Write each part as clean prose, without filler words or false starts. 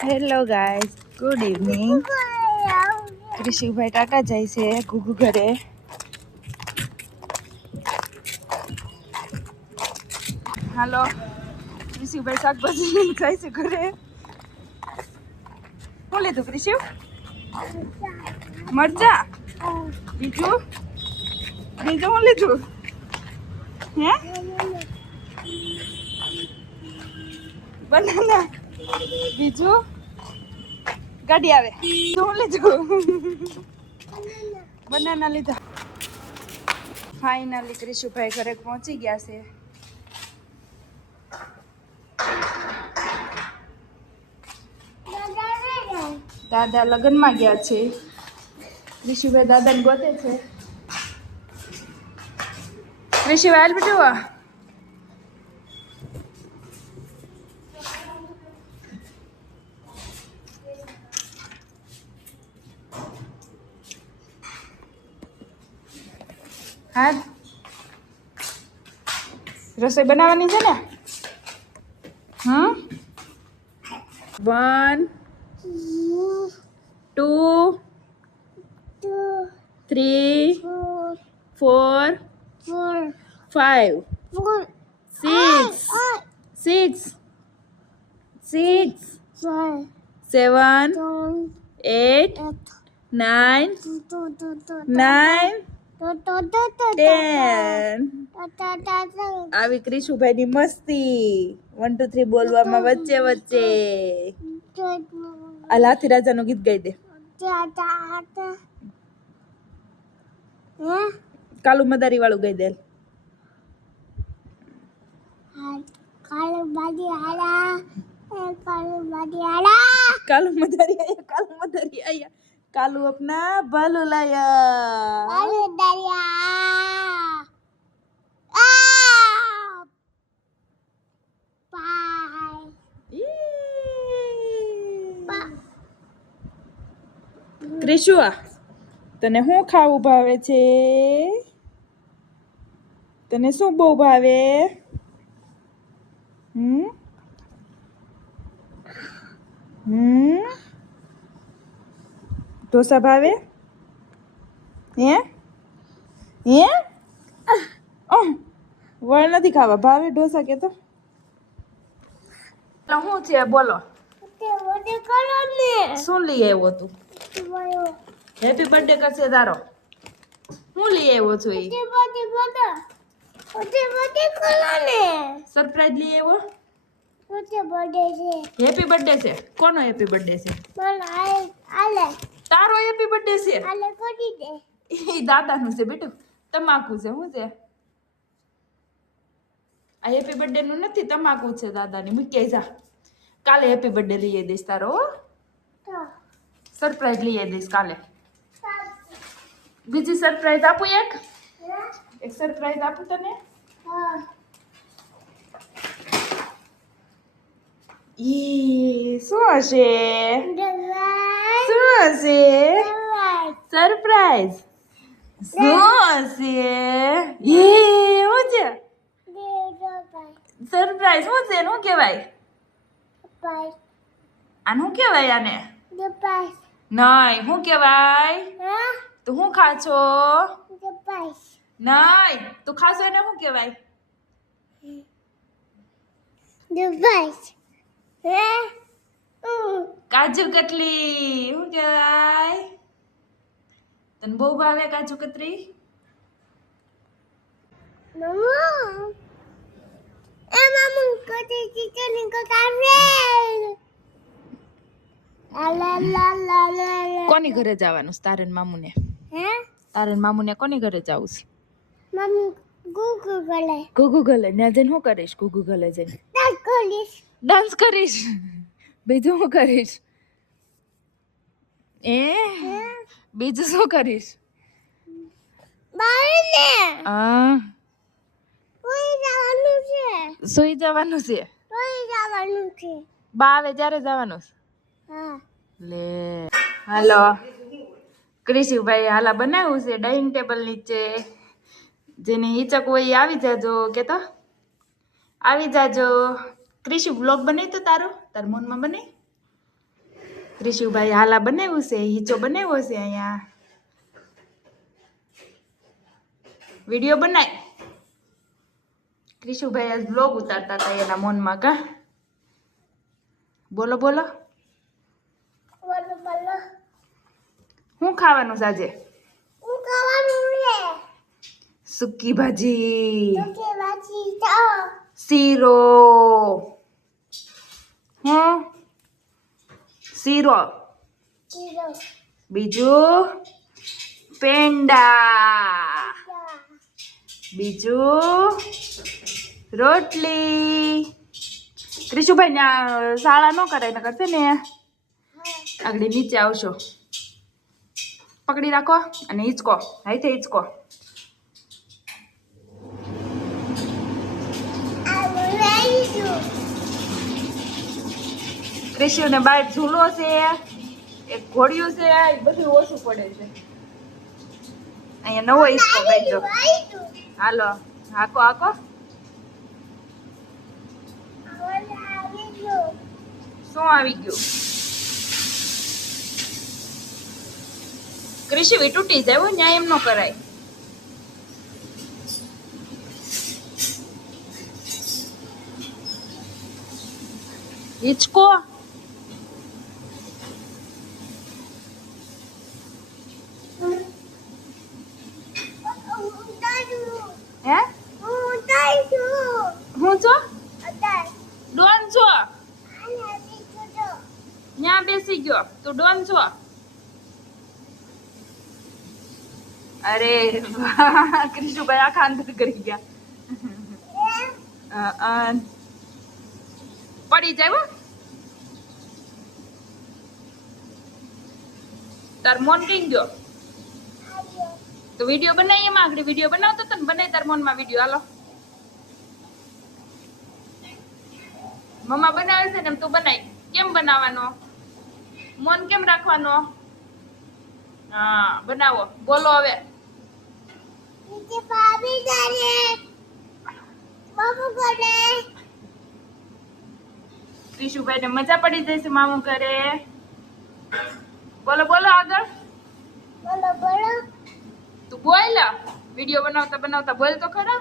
Hello guys, good evening. ઋષિભાઈ ટાટા જાય છે ગુગુ ઘરે. હાલો, ઋષિભાઈ શાકભાજી જાય છે ઘરે. શું લીધું ઋષિ? મરચા. બીજું શું લીધું? હે? બનાના. બીજું ગાડી આવે. શું લીધું? બનાના લીધા. ફાઇનલી ક્રિશુભાઈ ઘરે પહોંચી ગયા છે. દાદા લગ્નમાં ગયા છે. ક્રિશુભાઈ દાદાને ગોતે છે. ક્રિશુભાઈ હાલ બેઠું. હા, રસોઈ બનાવવાની છે ને? 1 2 3 4 5 6 7 8 9 10. આવી ક્રિશુભાઈની મસ્તી. 1 2 3 બોલવામાં વચ્ચે વચ્ચે. આ લાથી રાજાનું ગીત ગાઈ દે. કાલુ મદારી વાળું ગાઈ દે. કાલુ મદારી આયા. કાલુ अपना बालू लाया. ક્રિશુ, તને શું ખાવું ભાવે છે? તને શું બહુ ભાવે? ઢોસા ભાવે? હે વળ નથી ખાવા. ભાવે ઢોસા કે તો શું છે બોલો? શું લઈ આવ્યો તું? હેપી બર્થડે કરશે તારો. હું લઈ આવ્યો છું? સરપ્રાઈઝ લઈ આવ્યો. હેપી બર્થડે છે. કોનો હેપી બર્થડે છે? તારો હેપી બર્થડે છે. એ દાદાનું છે બેટું. તમાકુ છે. શું છે આ? હેપી બર્થડે નું નથી, તમાકુ છે દાદાની. મૂકી જા. કાલે હેપી બર્થડે લઈ દઈશ તારો. સરપ્રાઈઝ લઈ દઈશ કાલે. બીજી સરપ્રાઈઝ આપું? એક સરપ્રાઈઝ આપું તને. શું હશે? સરપ્રાઈઝ શું હશે? શું છે સરપ્રાઈઝ? શું છે? શું કહેવાય? આને શું કહેવાય? આને નહીં. શું કહેવાય? તું શું ખા છો? નહીં, તું ખાશો એને શું કહેવાય? કાજુ કતલી. શું કહેવાય? તને બહુ ભાવે કાજુ કતરી? કોની ઘરે જવાનું? તારે મામુ ને. તારે મામુ ને કોની ઘરે જવું છે? ગુગુ ગલે. ત્યાં જઈને શું કરીશ? ગુગુ ગલે જઈને ડાન્સ કરીશ. બીજું શું કરીશ? બીજું શું કરીશ? સુઈ જવાનું છે. બા આવે ત્યારે જવાનું છે. લે હાલો, ક્રિશુભાઈ હાલા બનાવ્યું છે ડાઇનિંગ ટેબલ નીચે. જેને હિચક હોય એ આવી જાજો. કેતો આવી જાજો. ક્રિશુ વ્લોગ બનાવી તો તારો તાર મનમાં બને. ક્રિશુભાઈ હાલા બનાવ્યું છે, હિચો બનાવ્યો છે અહીંયા. વિડીયો બનાય. ક્રિશુભાઈ આજ બ્લોગ ઉતારતા હતા એના મોનમાં કા. બોલો બોલો. શું ખાવાનું છે આજે? સુકી ભાજી, શીરો. હું શીરો, બીજું પેંડા, બીજું રોટલી. ક્રિશુભાઈ ને શાળા ન કરાય ને કરશે ને આગળ નીચે આવશો. પકડી રાખો અને હિંચકો, હાથે હિંચકો. ક્રિશુ ને બહાર ઝૂલો છે, એક ઘોડિયું છે, બધું ઓછું પડે છે. અહીંયા નવો હિંચકો બેઠો. હાલો હાકો હાકો. શું આવી ગયું? ક્રિશુ તૂટી જાય, ન્યાય એમ ન કરાય. હિંચકો હે? હું છો? ડોન છો? ન્યા બેસી ગયો તું ડોન છો? અરે વાહ, ક્રિશુભાઈ આખા અંદર કરી ગયા. પડી જાય. તાર મોન કઈ ગયો? તો વિડીયો બનાવીએ એમાં આગળ વિડીયો બનાવતો તો ને, બનાય તાર મોન માં વિડીયો. હાલો મમ્મા બનાવે છે ને એમ તું બનાય. કેમ બનાવવાનો? મોન કેમ રાખવાનો? હા બનાવો. બોલો હવે. ક્રિશુભાઈ ને મજા પડી જશે મામું કરે. બોલો બોલો આગળ. બોલો બોલો. તું બોલ. વિડીયો બનાવતા બનાવતા બોલ તો ખરા.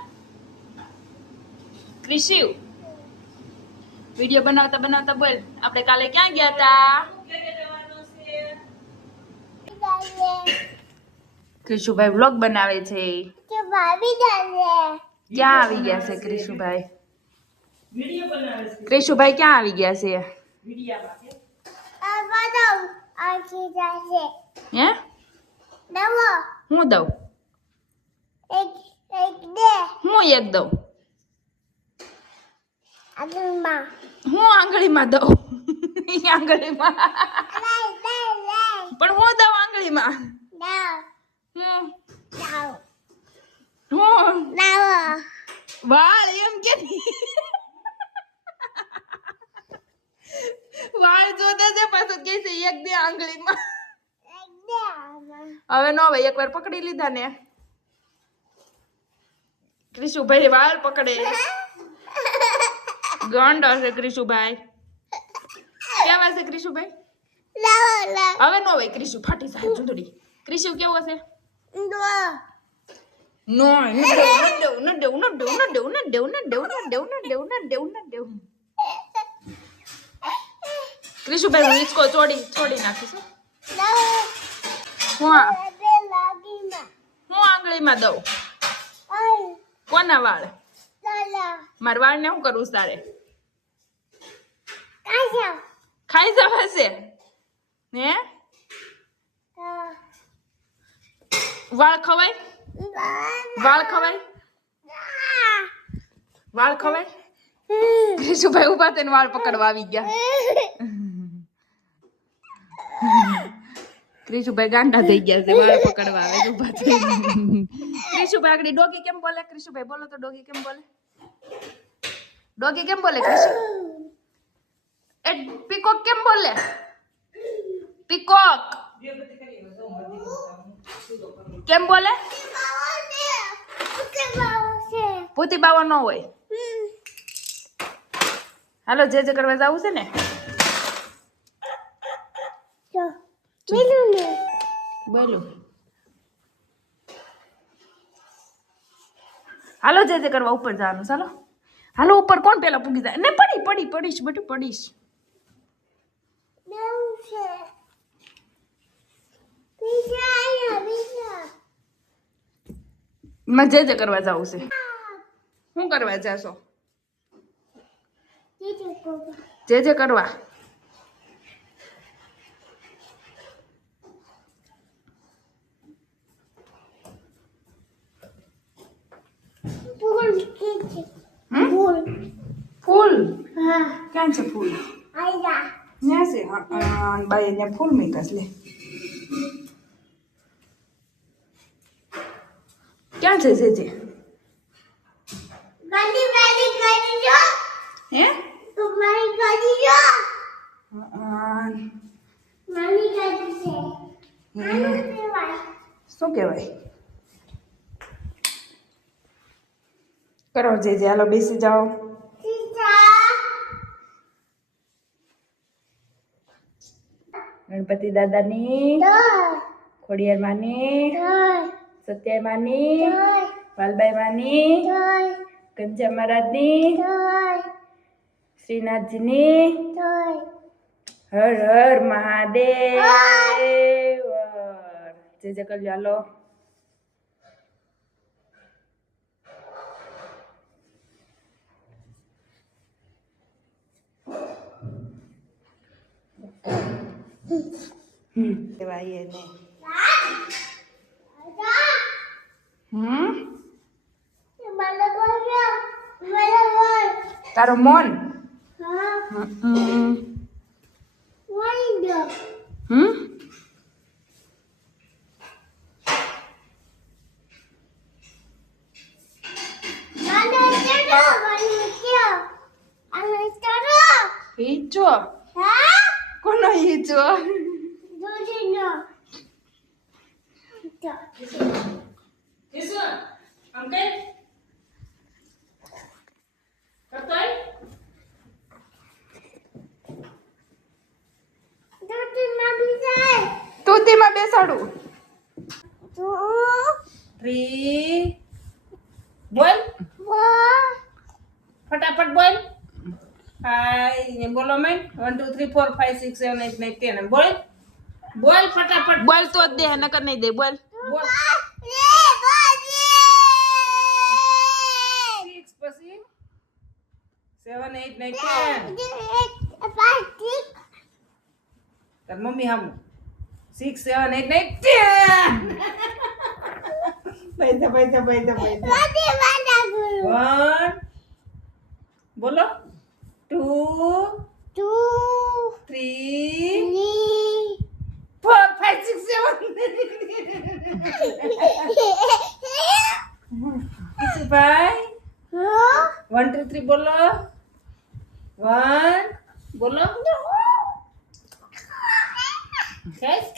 ક્રિશુ વિડીયો બનાવતા બનાવતા બોલ. આપણે કાલે ક્યાં ગયા હતા? ક્રિશુભાઈ વ્લોગ બનાવે છે. ક્યાં આવી ગયા છે ક્રિશુભાઈ? ક્રિશુભાઈ ક્યાં આવી ગયા છે? હે? હું દઉં? હું એક દઉં? હું આંગળીમાં દઉં? આંગળીમાં પણ હું દઉં આંગળીમાં? હું વાળ એમ કે વાળ જોતા છે પાછું કે છે એક બે આંગળીમાં. હવે નો ભાઈ એકવાર પકડી લીધા ને. ક્રિશુભાઈ વાળ પકડે. ગંડ હશે ક્રિશુભાઈ. કેવા છે ક્રિશુભાઈ? હવે નો ભાઈ ક્રિશુ ફાટી જાય ચૂંદડી. ક્રિશુ કેવો છે? નો ક્રિશુભાઈ હું હિંચકો છોડી નાખીશું. હું આંગળીમાં દઉં? કોના વાળ? મારા વાળ ને શું કરવું તારે? ખાઈ જવાશે હે? વાળ ખવાય? વાળ ખવાય? વાળ ખવાય? ક્રિશુભાઈ ઉભા થઈને વાળ પકડવા આવી ગયા. ક્રિશુભાઈ ગાંડા થઈ ગયા છે, વાળ પકડવા આવે ઉભા થઈને. ક્રિશુભાઈ આગળ ડોગી કેમ બોલે? ક્રિશુભાઈ બોલો તો ડોગી કેમ બોલે? ડોગી કેમ બોલે ક્રિશુ? એ પીકોક કેમ બોલે? પીકોક કેમ બોલે? પૂતી બાવા ન હોય. હાલો જે કરવા જવું છે ને. બોલો હાલો જે કરવા ઉપર જવાનું ચાલો હાલો ઉપર કોણ પેલા પૂગી જાય ને પડીશ બેટું પડીશ માં જે કરવા જવું છે શું કરવા જાશો જે કરવા ફૂલ ક્યાં છે ફૂલ ત્યાં છે બાઈ અહીંયા ફૂલ મૂક્યા લે ક્યાં છે જે હે શું કહેવાય કરો જે હાલો બેસી જાઓ ગણપતિ દાદાની ખોડિયાર માની સત્યાય માની વાલબાઈ માની ગંજા મહારાજની શ્રીનાથજીની હર હર મહાદેવ જે કરી હાલો દેવાય ને તારો મોન હિચો કોનો હિચો તૂતીમાં બેસાડું 3 બોલ ફટાફટ બોલ 5 બોલો મેં 1 2 3 4 5 6 7 8 9 10 બોલ બોલ ફટાફટ બોલ તો જ દે નકર નહીં દે બોલ બોલ 6 પછી 7 8 9 10 તાર મમ્મી હામું 6 7 8 9 10 પૈસા 1 બોલો 2 3 4 5 6 7 ભાઈ 1 2 3 બોલો 1 બોલો ખેસ